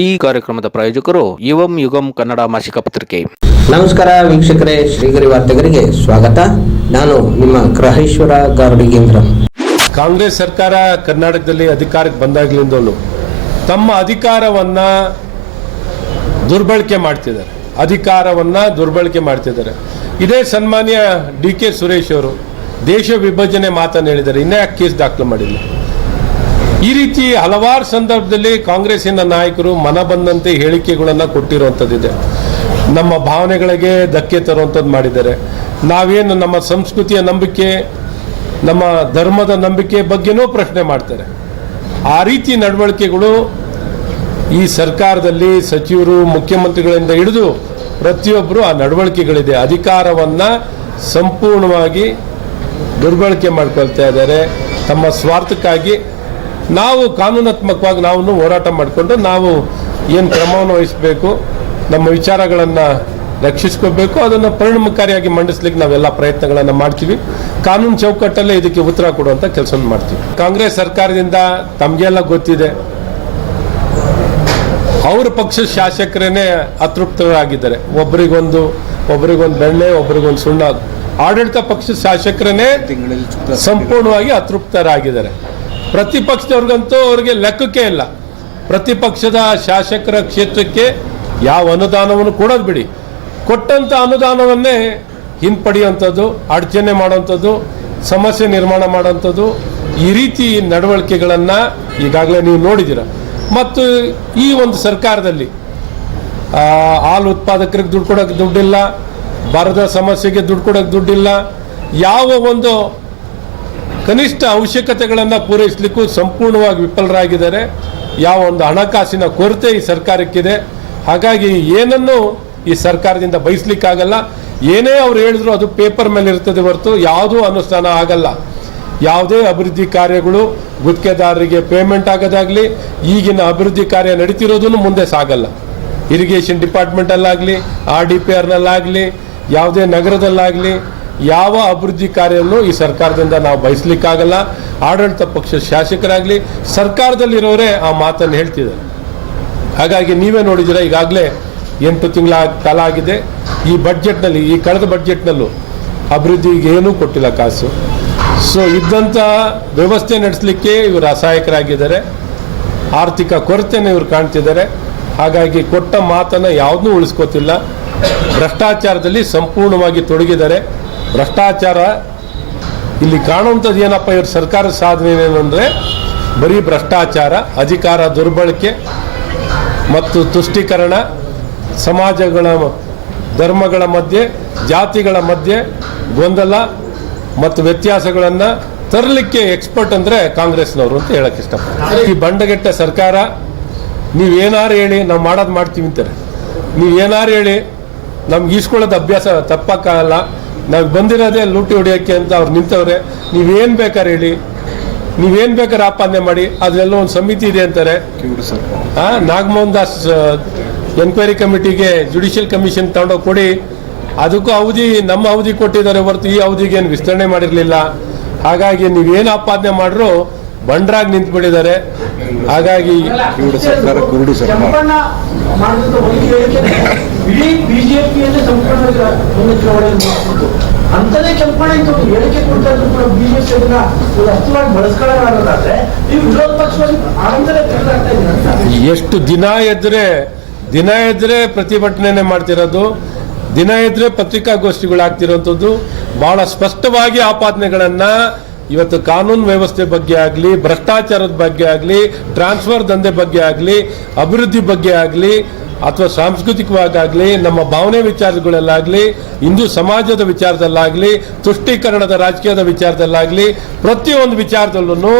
ಈ ಕಾರ್ಯಕ್ರಮದ ಪ್ರಾಯೋಜಕರು ಯುವಂ ಯುಗಂ ಕನ್ನಡ ಮಾಸಿಕ ಪತ್ರಿಕೆ. ನಮಸ್ಕಾರ ವೀಕ್ಷಕರೇ ಶ್ರೀಗರಿ ವಾರ್ತೆಗರಿಗೆ ಸ್ವಾಗತ. ನಾನು ನಿಮ್ಮ ಗ್ರಹೇಶ್ವರ ಗಾರುಡಿಗೇಂದ್ರ. ಕಾಂಗ್ರೆಸ್ ಸರ್ಕಾರ ಕರ್ನಾಟಕದಲ್ಲಿ ಅಧಿಕಾರಕ್ಕೆ ಬಂದಾಗ್ಲಿಂದಲೂ ತಮ್ಮ ಅಧಿಕಾರವನ್ನ ದುರ್ಬಳಕೆ ಮಾಡ್ತಿದ್ದಾರೆ. ಅಧಿಕಾರವನ್ನ ದುರ್ಬಳಕೆ ಮಾಡ್ತಿದ್ದಾರೆ. ಇದೇ ಸನ್ಮಾನ್ಯ ಡಿ ಕೆ ಸುರೇಶ್ ಅವರು ದೇಶ ವಿಭಜನೆ ಮಾತನ್ನು ಹೇಳಿದ್ದಾರೆ. ಇನ್ನೇ ಯಾಕೆ ಕೇಸ್ ದಾಖಲು ಮಾಡಿಲ್ಲ. ಈ ರೀತಿ ಹಲವಾರು ಸಂದರ್ಭದಲ್ಲಿ ಕಾಂಗ್ರೆಸ್ಸಿನ ನಾಯಕರು ಮನ ಬಂದಂತೆ ಹೇಳಿಕೆಗಳನ್ನು ಕೊಟ್ಟಿರುವಂಥದ್ದಿದೆ ನಮ್ಮ ಭಾವನೆಗಳಿಗೆ ಧಕ್ಕೆ ತರುವಂಥದ್ದು ಮಾಡಿದ್ದಾರೆ. ನಾವೇನು ನಮ್ಮ ಸಂಸ್ಕೃತಿಯ ನಂಬಿಕೆ, ನಮ್ಮ ಧರ್ಮದ ನಂಬಿಕೆ ಬಗ್ಗೆನೂ ಪ್ರಶ್ನೆ ಮಾಡ್ತಾರೆ. ಆ ರೀತಿ ನಡವಳಿಕೆಗಳು ಈ ಸರ್ಕಾರದಲ್ಲಿ ಸಚಿವರು, ಮುಖ್ಯಮಂತ್ರಿಗಳಿಂದ ಹಿಡಿದು ಪ್ರತಿಯೊಬ್ಬರು ಆ ನಡವಳಿಕೆಗಳಿದೆ. ಅಧಿಕಾರವನ್ನ ಸಂಪೂರ್ಣವಾಗಿ ದುರ್ಬಳಕೆ ಮಾಡ್ಕೊಳ್ತಾ ಇದ್ದಾರೆ. ತಮ್ಮ ಸ್ವಾರ್ಥಕ್ಕಾಗಿ ನಾವು ಕಾನೂನಾತ್ಮಕವಾಗಿ ನಾವು ಹೋರಾಟ ಮಾಡಿಕೊಂಡು ನಾವು ಏನು ಕ್ರಮವನ್ನು ವಹಿಸಬೇಕು ನಮ್ಮ ವಿಚಾರಗಳನ್ನು ರಕ್ಷಿಸ್ಕೋಬೇಕು ಅದನ್ನು ಪರಿಣಾಮಕಾರಿಯಾಗಿ ಮಂಡಿಸ್ಲಿಕ್ಕೆ ನಾವೆಲ್ಲ ಪ್ರಯತ್ನಗಳನ್ನು ಮಾಡ್ತೀವಿ. ಕಾನೂನು ಚೌಕಟ್ಟಲ್ಲೇ ಇದಕ್ಕೆ ಉತ್ತರ ಕೊಡುವಂಥ ಕೆಲಸ ಮಾಡ್ತೀವಿ. ಕಾಂಗ್ರೆಸ್ ಸರ್ಕಾರದಿಂದ ತಮಗೆಲ್ಲ ಗೊತ್ತಿದೆ ಅವ್ರ ಪಕ್ಷದ ಶಾಸಕರೇನೆ ಅತೃಪ್ತರಾಗಿದ್ದಾರೆ. ಒಬ್ರಿಗೊಂದು ಒಬ್ರಿಗೊಂದು ಬೆಣ್ಣೆ ಒಬ್ರಿಗೊಂದು ಸುಣ್ಣ. ಆಡಳಿತ ಪಕ್ಷದ ಶಾಸಕರನ್ನೇ ಸಂಪೂರ್ಣವಾಗಿ ಅತೃಪ್ತರಾಗಿದ್ದಾರೆ. ಪ್ರತಿಪಕ್ಷದವ್ರಿಗಂತೂ ಅವ್ರಿಗೆ ಲೆಕ್ಕಕ್ಕೆ ಇಲ್ಲ. ಪ್ರತಿಪಕ್ಷದ ಶಾಸಕರ ಕ್ಷೇತ್ರಕ್ಕೆ ಯಾವ ಅನುದಾನವನ್ನು ಕೊಡೋದು ಬಿಡಿ. ಕೊಟ್ಟಂತ ಅನುದಾನವನ್ನೇ ಹಿಂಪಡೆಯುವಂಥದ್ದು, ಅಡಚಣೆ ಮಾಡುವಂಥದ್ದು, ಸಮಸ್ಯೆ ನಿರ್ಮಾಣ ಮಾಡುವಂಥದ್ದು, ಈ ರೀತಿ ನಡವಳಿಕೆಗಳನ್ನು ಈಗಾಗಲೇ ನೀವು ನೋಡಿದ್ದೀರ. ಮತ್ತು ಈ ಒಂದು ಸರ್ಕಾರದಲ್ಲಿ ಹಾಲು ಉತ್ಪಾದಕರಿಗೆ ದುಡ್ಡು ಕೊಡೋಕೆ ದುಡ್ಡಿಲ್ಲ, ಬರದ ಸಮಸ್ಯೆಗೆ ದುಡ್ಡು ಕೊಡೋಕೆ ದುಡ್ಡಿಲ್ಲ, ಯಾವ ಒಂದು ಕನಿಷ್ಠ ಅವಶ್ಯಕತೆಗಳನ್ನು ಪೂರೈಸಲಿಕ್ಕೂ ಸಂಪೂರ್ಣವಾಗಿ ವಿಫಲರಾಗಿದ್ದಾರೆ. ಯಾವ ಒಂದು ಹಣಕಾಸಿನ ಕೊರತೆ ಈ ಸರ್ಕಾರಕ್ಕಿದೆ. ಹಾಗಾಗಿ ಏನನ್ನು ಈ ಸರ್ಕಾರದಿಂದ ಬಯಸ್ಲಿಕ್ಕಾಗಲ್ಲ. ಏನೇ ಅವ್ರು ಹೇಳಿದ್ರು ಅದು ಪೇಪರ್ ಮೇಲೆ ಇರ್ತದೆ ಹೊರತು ಯಾವುದೂ ಅನುಷ್ಠಾನ ಆಗಲ್ಲ. ಯಾವುದೇ ಅಭಿವೃದ್ಧಿ ಕಾರ್ಯಗಳು ಗುತ್ತಿಗೆದಾರರಿಗೆ ಪೇಮೆಂಟ್ ಆಗೋದಾಗಲಿ, ಈಗಿನ ಅಭಿವೃದ್ಧಿ ಕಾರ್ಯ ನಡೀತಿರೋದನ್ನು ಮುಂದೆ ಸಾಗಲ್ಲ. ಇರಿಗೇಷನ್ ಡಿಪಾರ್ಟ್ಮೆಂಟಲ್ಲಾಗಲಿ ಆರ್ ಡಿ ಪಿ ಆರ್ನಲ್ಲಾಗಲಿ ಯಾವುದೇ ನಗರದಲ್ಲಾಗಲಿ ಯಾವ ಅಭಿವೃದ್ಧಿ ಕಾರ್ಯವನ್ನು ಈ ಸರ್ಕಾರದಿಂದ ನಾವು ಬಯಸ್ಲಿಕ್ಕಾಗಲ್ಲ? ಆಡಳಿತ ಪಕ್ಷದ ಶಾಸಕರಾಗಲಿ, ಸರ್ಕಾರದಲ್ಲಿರೋರೇ ಆ ಮಾತನ್ನು ಹೇಳ್ತಿದ್ದಾರೆ. ಹಾಗಾಗಿ ನೀವೇ ನೋಡಿದಿರ ಈಗಾಗಲೇ ಎಂಟು ತಿಂಗಳ ಕಾಲ ಆಗಿದೆ ಈ ಬಡ್ಜೆಟ್ನಲ್ಲಿ, ಈ ಕಳೆದ ಬಡ್ಜೆಟ್ನಲ್ಲೂ ಅಭಿವೃದ್ಧಿಗೆ ಏನೂ ಕೊಟ್ಟಿಲ್ಲ ಕಾಸು. ಸೊ ಇದ್ದಂಥ ವ್ಯವಸ್ಥೆ ನಡೆಸಲಿಕ್ಕೆ ಇವರು ಅಸಹಾಯಕರಾಗಿದ್ದಾರೆ. ಆರ್ಥಿಕ ಕೊರತೆಯನ್ನು ಇವರು ಕಾಣ್ತಿದ್ದಾರೆ. ಹಾಗಾಗಿ ಕೊಟ್ಟ ಮಾತನ್ನು ಯಾವುದನ್ನೂ ಉಳಿಸ್ಕೋತಿಲ್ಲ. ಭ್ರಷ್ಟಾಚಾರದಲ್ಲಿ ಸಂಪೂರ್ಣವಾಗಿ ತೊಡಗಿದ್ದಾರೆ. ಭ್ರಷ್ಟಾಚಾರ ಇಲ್ಲಿ ಕಾಣುವಂಥದ್ದು ಏನಪ್ಪ, ಇವ್ರ ಸರ್ಕಾರದ ಸಾಧನೆ ಏನಂದರೆ ಬರೀ ಭ್ರಷ್ಟಾಚಾರ, ಅಧಿಕಾರ ದುರ್ಬಳಕೆ ಮತ್ತು ತುಷ್ಟೀಕರಣ, ಸಮಾಜಗಳ ಧರ್ಮಗಳ ಮಧ್ಯೆ, ಜಾತಿಗಳ ಮಧ್ಯೆ ಗೊಂದಲ ಮತ್ತು ವ್ಯತ್ಯಾಸಗಳನ್ನು ತರಲಿಕ್ಕೆ ಎಕ್ಸ್ಪರ್ಟ್ ಅಂದರೆ ಕಾಂಗ್ರೆಸ್ನವರು ಅಂತ ಹೇಳಕ್ಕೆ ಇಷ್ಟಪಡ್ತಾರೆ ಈ ಬಂಡಗೆಟ್ಟ ಸರ್ಕಾರ ನೀವೇನಾರು ಹೇಳಿ ನಾವು ಮಾಡೋದು ಮಾಡ್ತೀವಿ ಅಂತಾರೆ. ನೀವೇನಾರು ಹೇಳಿ ನಮ್ಗೆ ಈಸ್ಕೊಳ್ಳೋದು ಅಭ್ಯಾಸ ತಪ್ಪಕ್ಕಾಗಲ್ಲ ನಾವು ಬಂದಿರೋದೇ ಲೂಟಿ ಹೊಡಿಯೋಕ್ಕೆ ಅಂತ ಅವ್ರು ನಿಂತವ್ರೆ ನೀವೇನು ಬೇಕಾದ್ರೆ ಹೇಳಿ ನೀವೇನು ಬೇಕಾದ್ರೆ ಆಪಾದನೆ ಮಾಡಿ ಅದೆಲ್ಲ ಒಂದು ಸಮಿತಿ ಇದೆ ಅಂತಾರೆ. ನಾಗಮೋಹನ್ ದಾಸ್ ಎನ್ಕ್ವೈರಿ ಕಮಿಟಿಗೆ ಜುಡಿಷಿಯಲ್ ಕಮಿಷನ್ ತಗೊಂಡೋಗಿ ಕೊಡಿ. ಅದಕ್ಕೂ ಅವಧಿ ನಮ್ಮ ಅವಧಿ ಕೊಟ್ಟಿದ್ದಾರೆ ಹೊರತು ಈ ಅವಧಿಗೆ ಏನು ವಿಸ್ತರಣೆ ಮಾಡಿರಲಿಲ್ಲ. ಹಾಗಾಗಿ ನೀವೇನು ಆಪಾದನೆ ಮಾಡ್ರು ಬಂಡ್ರಾಗಿ ನಿಂತ್ಬಿಟ್ಟಿದ್ದಾರೆ. ಹಾಗಾಗಿ ಇವರು ಸರ್ಕಾರ ಕುರುಡು ಸರ್ಕಾರ. ಅಂತದೇ ಕೆಂಪಣ್ಣ ಇಂಥ ಒಂದು ಹೇಳಿಕೆ ಕೊಡ್ತಾ ಇದ್ರು ಕೂಡ ಬಿಜೆಪಿ ಅದನ್ನ ಒಂದು ಅರ್ಥವಾಗಿ ಬಳಸ್ಕೊಳ್ಳೋದಾದ್ರೆ ನೀವು ವಿರೋಧ ಪಕ್ಷವಾಗಿ ಆನಂದನೇ ತೆಗೆದಾಗ್ತಾ ಇದ್ದೀರ ಎಷ್ಟು ದಿನ ಎದ್ರೆ ದಿನ ಎದ್ರೆ ಪ್ರತಿಭಟನೆ ಮಾಡ್ತಿರೋದು. ದಿನ ಎದ್ರೆ ಪತ್ರಿಕಾಗೋಷ್ಠಿಗಳಾಗ್ತಿರೋಂಥದ್ದು. ಬಹಳ ಸ್ಪಷ್ಟವಾಗಿ ಆಪಾದನೆಗಳನ್ನ ಇವತ್ತು ಕಾನೂನು ವ್ಯವಸ್ಥೆ ಬಗ್ಗೆ ಆಗಲಿ, ಭ್ರಷ್ಟಾಚಾರದ ಬಗ್ಗೆ ಆಗಲಿ ಟ್ರಾನ್ಸ್ಫರ್ ದಂಧೆ ಬಗ್ಗೆ ಆಗಲಿ, ಅಭಿವೃದ್ಧಿ ಬಗ್ಗೆ ಆಗಲಿ, ಅಥವಾ ಸಾಂಸ್ಕೃತಿಕವಾಗಲಿ ನಮ್ಮ ಭಾವನೆ ವಿಚಾರಗಳಲ್ಲಾಗಲಿ, ಹಿಂದೂ ಸಮಾಜದ ವಿಚಾರದಲ್ಲಾಗಲಿ, ತುಷ್ಟೀಕರಣದ ರಾಜಕೀಯದ ವಿಚಾರದಲ್ಲಾಗಲಿ, ಪ್ರತಿಯೊಂದು ವಿಚಾರದಲ್ಲೂ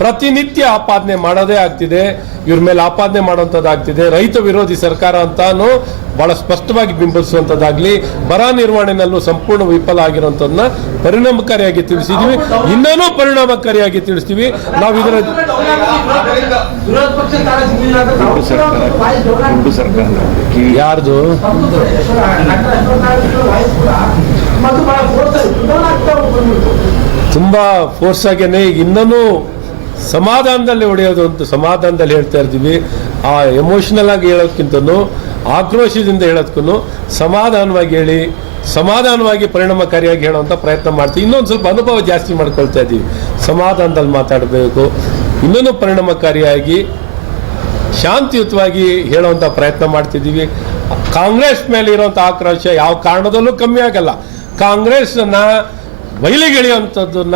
ಪ್ರತಿನಿತ್ಯ ಆಪಾದನೆ ಮಾಡೋದೇ ಆಗ್ತಿದೆ, ಇವ್ರ ಮೇಲೆ ಆಪಾದನೆ ಮಾಡುವಂಥದ್ದಾಗ್ತಿದೆ. ರೈತ ವಿರೋಧಿ ಸರ್ಕಾರ ಅಂತಾನು ಬಹಳ ಸ್ಪಷ್ಟವಾಗಿ ಬಿಂಬಿಸುವಂಥದ್ದಾಗಲಿ ಬರ ನಿರ್ವಹಣೆನಲ್ಲೂ ಸಂಪೂರ್ಣ ವಿಫಲ ಆಗಿರುವಂಥದ್ದನ್ನ ಪರಿಣಾಮಕಾರಿಯಾಗಿ ತಿಳಿಸಿದೀವಿ. ಇನ್ನೂ ಪರಿಣಾಮಕಾರಿಯಾಗಿ ತಿಳಿಸ್ತೀವಿ. ನಾವು ಇದರ ಯಾರ್ದು? ತುಂಬಾ ಫೋರ್ಸ್ ಆಗೇನೆ ಇನ್ನೂ ಸಮಾಧಾನದಲ್ಲಿ ಹೊಡೆಯೋದು ಅಂತ ಸಮಾಧಾನದಲ್ಲಿ ಹೇಳ್ತಾ ಇರ್ತೀವಿ. ಆ ಎಮೋಷನಲ್ ಆಗಿ ಹೇಳೋದಕ್ಕಿಂತ ಆಕ್ರೋಶದಿಂದ ಹೇಳೋದಕ್ಕೂ ಸಮಾಧಾನವಾಗಿ ಹೇಳಿ, ಸಮಾಧಾನವಾಗಿ ಪರಿಣಾಮಕಾರಿಯಾಗಿ ಹೇಳುವಂಥ ಪ್ರಯತ್ನ ಮಾಡ್ತೀವಿ. ಇನ್ನೊಂದು ಸ್ವಲ್ಪ ಅನುಭವ ಜಾಸ್ತಿ ಮಾಡ್ಕೊಳ್ತಾ ಇದ್ದೀವಿ. ಸಮಾಧಾನದಲ್ಲಿ ಮಾತಾಡಬೇಕು. ಇನ್ನೂ ಪರಿಣಾಮಕಾರಿಯಾಗಿ, ಶಾಂತಿಯುತವಾಗಿ ಹೇಳುವಂಥ ಪ್ರಯತ್ನ ಮಾಡ್ತಿದ್ದೀವಿ. ಕಾಂಗ್ರೆಸ್ ಮೇಲೆ ಇರೋವಂಥ ಆಕ್ರೋಶ ಯಾವ ಕಾರಣದಲ್ಲೂ ಕಮ್ಮಿ ಆಗಲ್ಲ. ಕಾಂಗ್ರೆಸ್ನ ಬಯಲಿಗೆಳೆಯುವಂಥದ್ದನ್ನ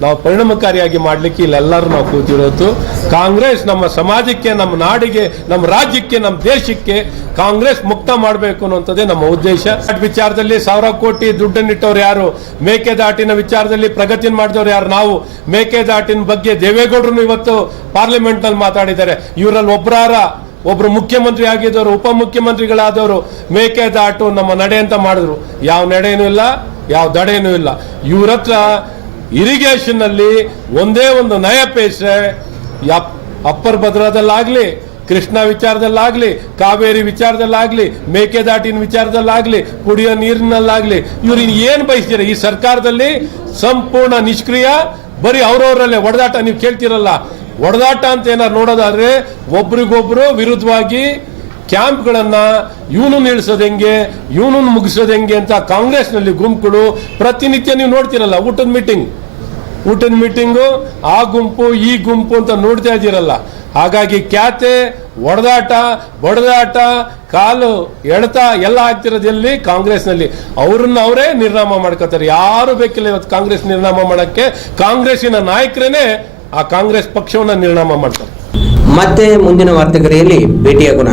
ನಾವು ಪರಿಣಾಮಕಾರಿಯಾಗಿ ಮಾಡಲಿಕ್ಕೆ ಇಲ್ಲೆಲ್ಲರೂ ನಾವು ಕೂತಿರೋದು. ಕಾಂಗ್ರೆಸ್ ನಮ್ಮ ಸಮಾಜಕ್ಕೆ, ನಮ್ಮ ನಾಡಿಗೆ, ನಮ್ಮ ರಾಜ್ಯಕ್ಕೆ, ನಮ್ಮ ದೇಶಕ್ಕೆ ಕಾಂಗ್ರೆಸ್ ಮುಕ್ತ ಮಾಡಬೇಕು ಅನ್ನುವಂಥದ್ದೇ ನಮ್ಮ ಉದ್ದೇಶ. ವಿಚಾರದಲ್ಲಿ ಸಾವಿರ ಕೋಟಿ ದುಡ್ಡನ್ನಿಟ್ಟವ್ರು ಯಾರು? ಮೇಕೆದಾಟಿನ ವಿಚಾರದಲ್ಲಿ ಪ್ರಗತಿನ ಮಾಡಿದವ್ರು ಯಾರು? ನಾವು ಮೇಕೆದಾಟಿನ ಬಗ್ಗೆ ದೇವೇಗೌಡರು ಇವತ್ತು ಪಾರ್ಲಿಮೆಂಟ್ನಲ್ಲಿ ಮಾತಾಡಿದ್ದಾರೆ. ಇವರಲ್ಲಿ ಒಬ್ಬರಾರ ಒಬ್ರು ಮುಖ್ಯಮಂತ್ರಿ ಆಗಿದ್ದವರು, ಉಪಮುಖ್ಯಮಂತ್ರಿಗಳಾದವರು ಮೇಕೆದಾಟು ನಮ್ಮ ನಡೆ ಅಂತ ಮಾಡಿದ್ರು. ಯಾವ ನಡೆಯೂ ಇಲ್ಲ. ಯಾವ ದಡೇನೂ ಇಲ್ಲ. ಇವ್ರ ಹತ್ರ ಇರಿಗೇಷನ್ ಅಲ್ಲಿ ಒಂದೇ ಒಂದು ನಯ ಪೇಸೆ ಅಪ್ಪರ್ ಭದ್ರಾದಲ್ಲಾಗ್ಲಿ, ಕೃಷ್ಣ ವಿಚಾರದಲ್ಲಾಗ್ಲಿ, ಕಾವೇರಿ ವಿಚಾರದಲ್ಲಾಗ್ಲಿ, ಮೇಕೆದಾಟಿನ ವಿಚಾರದಲ್ಲಾಗ್ಲಿ, ಕುಡಿಯೋ ನೀರಿನಲ್ಲಾಗ್ಲಿ ಇವ್ರು ಏನು ಬಯಸ್ತೀರ? ಈ ಸರ್ಕಾರದಲ್ಲಿ ಸಂಪೂರ್ಣ ನಿಷ್ಕ್ರಿಯ, ಬರೀ ಅವ್ರವರಲ್ಲೇ ಒಡೆದಾಟ, ನೀವು ಕೇಳ್ತಿರಲ್ಲ. ಒಡೆದಾಟ ಅಂತ ಏನಾರು ನೋಡೋದಾದ್ರೆ, ಒಬ್ರಿಗೊಬ್ರು ವಿರುದ್ಧವಾಗಿ ಕ್ಯಾಂಪ್ಗಳನ್ನ ಇವನು ನಿಲ್ಸೋದು ಹೆಂಗೆ ಇವನು ಮುಗಿಸೋದು ಹೆಂಗೆ ಅಂತ ಕಾಂಗ್ರೆಸ್ನಲ್ಲಿ ಗುಂಪುಗಳು ಪ್ರತಿನಿತ್ಯ ನೀವು ನೋಡ್ತೀರಲ್ಲ, ಊಟದ ಮೀಟಿಂಗ್. ಊಟದ ಮೀಟಿಂಗು, ಆ ಗುಂಪು, ಈ ಗುಂಪು ಅಂತ ನೋಡ್ತಾ ಇದ್ದೀರಲ್ಲ. ಹಾಗಾಗಿ ಖ್ಯಾತೆ, ಒಡೆದಾಟ, ಬಡದಾಟ, ಕಾಲು ಎಡತ ಎಲ್ಲ ಆಗ್ತಿರೋದಲ್ಲಿ ಕಾಂಗ್ರೆಸ್ನಲ್ಲಿ. ಅವ್ರನ್ನ ಅವರೇ ನಿರ್ನಾಮ ಮಾಡ್ಕೋತಾರೆ. ಯಾರು ಬೇಕಿಲ್ಲ ಇವತ್ತು ಕಾಂಗ್ರೆಸ್ ನಿರ್ನಾಮ ಮಾಡಕ್ಕೆ. ಕಾಂಗ್ರೆಸ್ಸಿನ ನಾಯಕರೇನೆ ಆ ಕಾಂಗ್ರೆಸ್ ಪಕ್ಷವನ್ನ ನಿರ್ನಾಮ ಮಾಡ್ತಾರೆ. ಮತ್ತೆ ಮುಂದಿನ ವಾರ್ತೆಗರಿಯಲ್ಲಿ ಭೇಟಿಯಾಗೋಣ.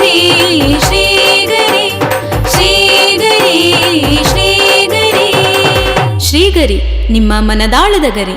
ಶ್ರೀಗರಿ ನಿಮ್ಮ ಮನದಾಳದ ಗರಿ.